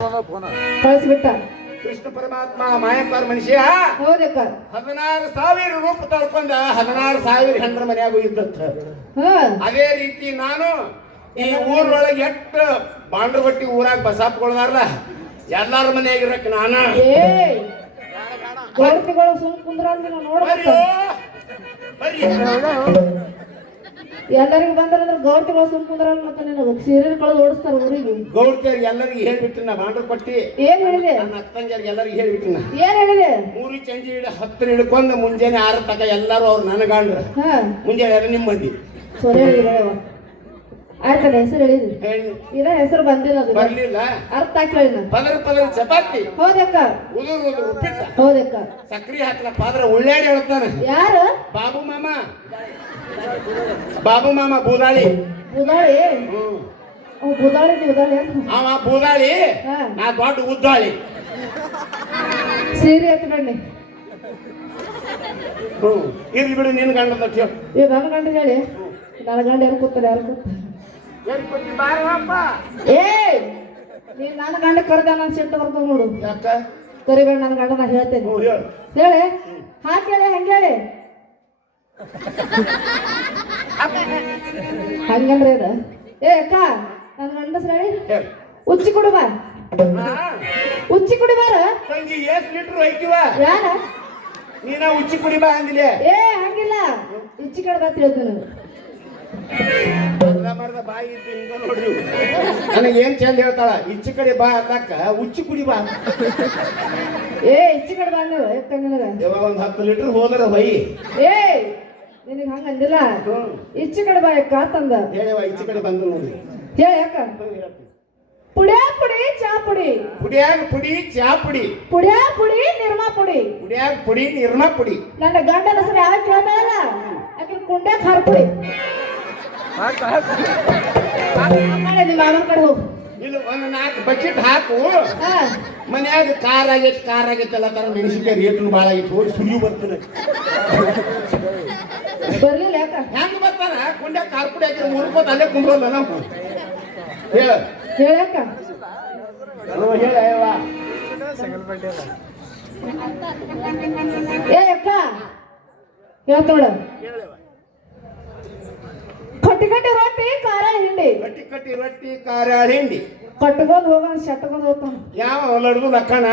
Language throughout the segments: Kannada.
ಕಳಿಸ್ಬಿಟ್ಟ ಕೃಷ್ಣ ಪರಮಾತ್ಮ ಮಾಯಕಾರ ಮನುಷ್ಯ ಹೌದಕ್ಕ 16,000 ರೂಪ ತಳ್ಕೊಂಡ 16,000 ಹೆಂಡ್ರ ಮನ್ಯಾಗ ಇದ್ದತ್ತ. ಅದೇ ರೀತಿ ನಾನು ಈ ಊರೊಳಗೆ ಎಷ್ಟು ಬಾಂಡ್ರಬಟ್ಟಿ ಊರಾಗ ಬಸಾಪ್ಕೊಳ್ದಾರಲ್ಲ ಎಲ್ಲಾರ ಮನೆಯಾಗಿರಕ್ ನಾನ ಗೌಡ್ತಿಗಳು ಸುಮ್ ಕುಂದ್ರಲ್ಲಿ ನೋಡ್ಬೇಕು ಎಲ್ಲರಿಗೂ ಬಂದ್ರೆ ಗೌಡ್ತಿಗಳು ಸುಮ್ ಕುಂದ್ರಲ್ಲ ಮತ್ತೆ ನಿನಗೆ ಸೀರೆ ಕಳೆದು ಓಡಿಸ್ತಾರ ಊರಿಗೆ. ಗೌಡ್ತಿಯರ್ ಎಲ್ಲರಿಗೆ ಹೇಳ್ಬಿಟ್ಟು ನಾ ಬಾಂಡ್ರಪಟ್ಟಿ ಏನ್ ಹೇಳಿದೆ? ನನ್ನ ಅಕ್ಕಂಜರಿಗೆ ಎಲ್ಲರಿಗೆ ಹೇಳ್ಬಿಟ್ಟು ನಾ ಏನ್ ಹೇಳಿದೆ? 3 ಚಂಜಿ 10 ಹಿಡ್ಕೊಂಡು ಮುಂಜಾನೆ 6 ತಕ ಎಲ್ಲಾರು ಅವ್ರು ನನಗಾಂಡ್ರ ಮುಂಜಾನೆ ಎಲ್ಲ ನಿಮ್ಮ ಮಂದಿ ಸೊರೆ ಹೇಳಿದ ಆಯ್ತಲ್ಲ ಹೆಸರು ಹೇಳಿದ್ರಿ ಇನ್ನ ಹೆಸರು ಬಂದಿಲ್ಲ ಅದು ಬರ್ಲಿಲ್ಲ ಅರ್ಥ ಹಾಕಿ ಪದರ ಚಪಾತಿ ಹೌದಕ್ಕ ಉದುರು ಉಪ್ಪಿಟ್ಟ ಹೌದಕ್ಕ ಸಕ್ರಿ ಹಾಕ್ಲ ಪಾದ್ರ ಉಳ್ಳಾಡಿ ಹೇಳ್ತಾನೆ ಯಾರು? ಬಾಬು ಮಾಮ ಬೂದಾಳಿ ಬುದಾಳಿ ಬುದಾಳಿ ಬುದಾಳಿ ಅವ ಬೂದಾಳಿ ನಾ ದೊಡ್ಡ ಉದ್ದಾಳಿ ಸೀರೆ ಎತ್ತ ಬನ್ನಿ ಇರ್ಲಿ ಬಿಡು ನಿನ್ ಗಂಡ ಈಗ ನನ್ನ ಗಂಡ ಹೇಳಿ ನನ್ನ ಗಂಡ ಯಾರು ಕೂತಾರೆ ಯಾರು ಕೂತಾರೆ ಏ ನೀನ್ ನನ್ನ ಗಂಡ ಕರೆದ ನಾನು ಸಿಟ್ಟು ಬರ್ತದ ನೋಡು ಯಾಕ ಕರಿಬೇಡ ನನ್ನ ಗಂಡ ನಾ ಹೇಳ್ತೇನೆ ಹೇಳಿ ಹಾಕಿ ಹೇಳಿ ಹಂಗೆ ಹೇಳಿ ಹಂಗಂದ್ರೆ ಇದು ಏ ಅಕ್ಕ ನನ್ನ ಗಂಡಸ್ರ ಹೇಳಿ ಉಚ್ಚಿ ಕುಡಿ ಬಾ ಉಚ್ಚಿ ಕುಡಿ ಬಾರ ತಂಗಿ ಎಷ್ಟ್ ಲೀಟರ್ ಐತಿವ ಯಾರ ನೀನ ಉಚ್ಚಿ ಕುಡಿ ಬಾ ಅಂದಿಲ್ಲ ಏ ಹಂಗಿಲ್ಲ ಉಚ್ಚಿ ಕಡೆ ಬಾ ಹೇಳ್ತೀನಿ ಬಾಯಿ ಇದ್ದು ಹಿಂಗ ನೋಡ್ರಿ ನನಗೆ ಏನ್ ಚಂದ ಹೇಳ್ತಾಳ ಇಚ್ಚಿ ಕಡೆ ಬಾ ಅಂದಕ್ಕ ಉಚ್ಚಿ ಕುಡಿ ಬಾ ಏ ಇಚ್ಚಿ ಕಡೆ ಬಾ ನೀವು ಯಾಕಂದ್ರೆ ಒಂದ್ 10 ಲೀಟರ್ ಹೋದ್ರ ಬೈ ಏ ನಿನಗೆ ಹಂಗ ಅಂದಿಲ್ಲ ಇಚ್ಚಿ ಕಡೆ ಬಾ ಯಾಕ ತಂದ ಹೇಳಿವ ಇಚ್ಚಿ ಕಡೆ ಬಂದು ನೋಡಿ ಹೇಳ ಯಾಕ ಪುಡ್ಯಾ ಪುಡಿ ಚಾ ಪುಡಿ ಪುಡಿಯಾಗ ಪುಡಿ ಚಾ ಪುಡಿ ಪುಡ್ಯಾ ಪುಡಿ ನಿರ್ಮಾ ಪುಡಿ ಪುಡಿಯಾಗ ಪುಡಿ ನಿರ್ಮಾ ಪುಡಿ ನನ್ನ ಗಂಡನ ಹೆಸರು ಯಾವಾಗ ಕೇಳ್ತಾರಲ್ಲ ಯಾಕೆ ಕುಂಡೆ ಖಾರ ಪುಡಿ ನಿಮ್ಮ ಮಾಮನ ಕಡೆ ಹೋಗು ಇಲ್ಲ ಒಂದ್ 4 ಬಕೆಟ್ ಹಾಕು ಮನ್ಯಾಗ ಕಾರ್ ಆಗೈತೆ ಎಲ್ಲ ತರ ಮೆಣಸಿನ್ಕಾಯಿ ರೇಟ್ನು ಭಾಳ ಆಗೈತೆ ಹೋಗಿ ಸುಳಿಯು ಬರ್ತಾನೆ ಬರ್ಲಿಲ್ಲ ಯಾಕ ಹೆಂಗ ಬರ್ತಾನ ಕುಂಡೆ ಖಾರ ಪುಡಿ ಹಾಕಿದ್ರೆ 3 ರೂಪಾಯಿ ಅಲ್ಲೇ ಕುಂಡ್ರಲ್ಲ ನಾವು ಹೇಳಕ್ಕ ಏ ಅಕ್ಕ ಹೇಳ್ತೋಡ ಕಟ್ಟಿ ರೊಟ್ಟಿ ಖಾರ ಹಿಂಡಿ ಕಟ್ಟಿ ರೊಟ್ಟಿ ಖಾರ ಹಿಂಡಿ ಕಟ್ಕೊಂಡ್ ಹೋಗೋಣ ಶಟ್ಕೊಂಡ್ ಹೋಗ್ತಾನ ಯಾವ ಲಡ್ದು ಲಕ್ಕಣ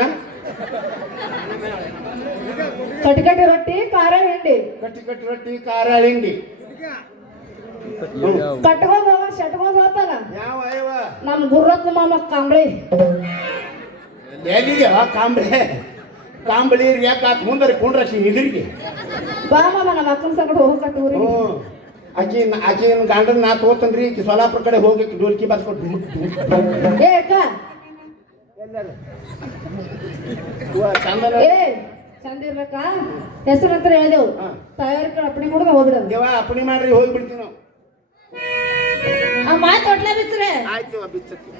ಕಟ್ಟಿ ರೊಟ್ಟಿ ಖಾರ ಹಿಂಡಿ ಕಟ್ಟಿ ರೊಟ್ಟಿ ಖಾರ ಹಿಂಡಿ ಕಟ್ಕೊಂಡ್ ಹೋಗೋಣ ಶಟ್ಕೊಂಡ್ ಹೋಗ್ತಾನ ಯಾವ ನಮ್ ಗುರ್ರತ್ನ ಮಾಮ ಕಾಂಬಳಿ ಎಲ್ಲಿಗೆ ಕಾಂಬಳಿ ಯಾಕಾತ್ ಮುಂದರಿ ಕುಂಡ್ರಸಿ ನಿದ್ರಿಗೆ ಬಾ ಮಾಮ ನಮ್ಮ ಅಕ್ಕನ ಸಂಗಡ ಹೋಗಕಟ್ಟ ಊರಿಗೆ ಆಕಿ ಗಂಡನ ನಾ ತಗೋತನ್ರಿ ಸೋಲಾಪುರ ಕಡೆ ಹೋಗಿ ಡೋಲ್ಕಿ ಬಾಸ್ಕೊಟ್ಟು ಏ ಅಕ್ಕ ಏ ಚಂದ ಇರ್ಬೇಕಾ ಹೆಸರು ಅಂತ ಹೇಳಿದೆವು ತಯಾರಿ ಅಪ್ಪಣೆ ಕೂಡ ಹೋಗ್ಬಿಡೋದು ದೇವ ಅಪ್ಪಣೆ ಮಾಡ್ರಿ ಹೋಗಿ ಬಿಡ್ತೀವಿ ನಾವು ಆ ಮಾತು ಒಟ್ಲ ಬಿಚ್ಚ್ರೆ ಆಯ್ತು ಬಿಚ್ಚತ್ತಿ